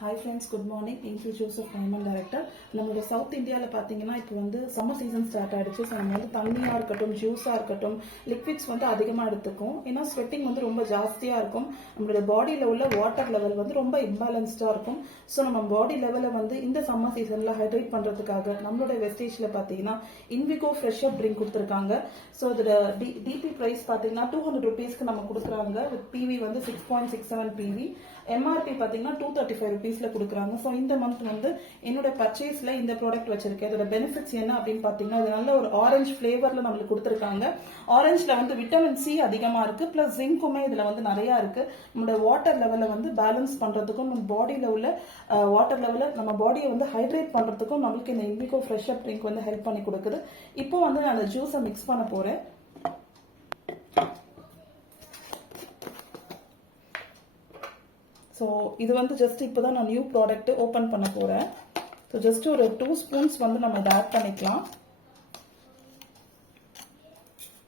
Hi friends, good morning. Infy Joseph diamond director. நம்மளோட south இந்தியாவில் பார்த்தீங்கன்னா இப்போ வந்து சம்மர் சீசன் ஸ்டார்ட் ஆகிடுச்சு. ஸோ நம்ம வந்து தண்ணியாக இருக்கட்டும், ஜூஸாக இருக்கட்டும், லிக்விட்ஸ் வந்து அதிகமாக எடுத்துக்கும். ஏன்னா ஸ்வெட்டிங் வந்து ரொம்ப ஜாஸ்தியாக இருக்கும். நம்மளோட பாடியில் உள்ள வாட்டர் லெவல் வந்து ரொம்ப இம்பேலன்ஸ்டாக இருக்கும். ஸோ நம்ம பாடி லெவலை வந்து இந்த சம்மர் சீசனில் ஹைட்ரேட் பண்ணுறதுக்காக நம்மளோட வெஸ்டேஜில் பார்த்தீங்கன்னா இன்விகோ ஃப்ரெஷ்அப் ட்ரிங்க் கொடுத்துருக்காங்க. ஸோ இதோட டிபி ப்ரைஸ் பார்த்தீங்கன்னா 200 rupeesக்கு நம்ம கொடுக்குறாங்க. வித் பிவி வந்து 6.67 பிவி. எம்ஆர்பி பார்த்தீங்கன்னா 235 rupeesல கொடுக்குறாங்க. ஸோ இந்த மந்த் வந்து என்னோட பர்ச்சேஸ்ல இந்த ப்ராடக்ட் வச்சிருக்கேன். இதோட பெனிஃபிட்ஸ் என்ன அப்படின்னு பார்த்தீங்கன்னா, இது நல்ல ஒரு ஆரஞ்சு ஃபிளேவர்ல நம்மளுக்கு கொடுத்துருக்காங்க. ஆரஞ்சுல வந்து விட்டமின் சி அதிகமா இருக்கு, பிளஸ் ஜிங்க்குமே இதுல வந்து நிறைய இருக்கு. நம்மளோட வாட்டர் லெவலை வந்து பேலன்ஸ் பண்றதுக்கும், நம்ம பாடியில உள்ள வாட்டர் லெவலை நம்ம பாடியை வந்து ஹைட்ரேட் பண்றதுக்கும் நம்மளுக்கு இந்த இண்டிகோ ஃப்ரெஷ் அப் ட்ரிங்க் வந்து ஹெல்ப் பண்ணி கொடுக்குது. இப்போ வந்து நான் அந்த ஜூஸை மிக்ஸ் பண்ண போறேன். ஸோ இது வந்து ஜஸ்ட் இப்போ தான் நான் நியூ ப்ராடக்ட் ஓப்பன் பண்ண போகிறேன். ஸோ ஜஸ்ட் ஒரு 2 ஸ்பூன்ஸ் வந்து நம்ம இதை ஆட் பண்ணிக்கலாம்.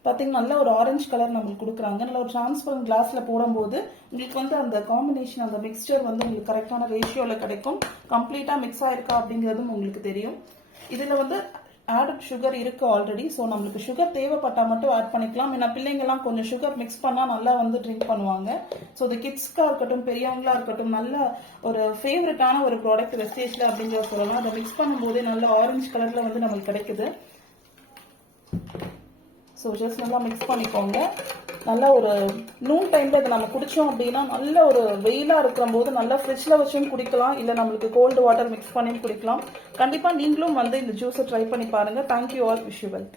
பார்த்தீங்கன்னா நல்ல ஒரு ஆரஞ்சு கலர் நம்மளுக்கு கொடுக்குறாங்க. நல்ல ஒரு டிரான்ஸ்பரண்ட் கிளாஸில் போடும்போது உங்களுக்கு வந்து அந்த காம்பினேஷன், அந்த மிக்ஸ்சர் வந்து உங்களுக்கு கரெக்டான ரேஷியோவில் கிடைக்கும். கம்ப்ளீட்டாக மிக்ஸ் ஆயிருக்கா அப்படிங்கிறதும் உங்களுக்கு தெரியும். இதில் வந்து ஆடட் சுகர் இருக்கு ஆல்ரெடி. ஸோ நம்மளுக்கு சுகர் தேவைப்பட்டா மட்டும் ஆட் பண்ணிக்கலாம். ஏன்னா பிள்ளைங்கலாம் கொஞ்சம் சுகர் மிக்ஸ் பண்ணா நல்லா வந்து ட்ரிங்க் பண்ணுவாங்க. ஸோ இது கிட்ஸ்க்கா இருக்கட்டும், பெரியவங்களா இருக்கட்டும், நல்ல ஒரு ஃபேவரட்டான ஒரு ப்ராடக்ட் வெஸ்டேஜ்ல அப்படிங்கிற சொல்லலாம். அதை மிக்ஸ் பண்ணும்போதே நல்ல ஆரஞ்சு கலர்ல வந்து நம்மளுக்கு கிடைக்குது. ஸோ ஜஸ்ட் நல்லா மிக்ஸ் பண்ணிக்கோங்க. நல்ல ஒரு நூன் டைம்ல இதை நம்ம குடிச்சோம் அப்படின்னா நல்ல ஒரு வெயிலா இருக்கிற போது நல்லா ஃப்ரிட்ஜ்ல வச்சும் குடிக்கலாம், இல்லை நம்மளுக்கு கோல்டு வாட்டர் மிக்ஸ் பண்ணி குடிக்கலாம். கண்டிப்பா நீங்களும் வந்து இந்த ஜூஸை ட்ரை பண்ணி பாருங்க. Thank you all. Wish you well.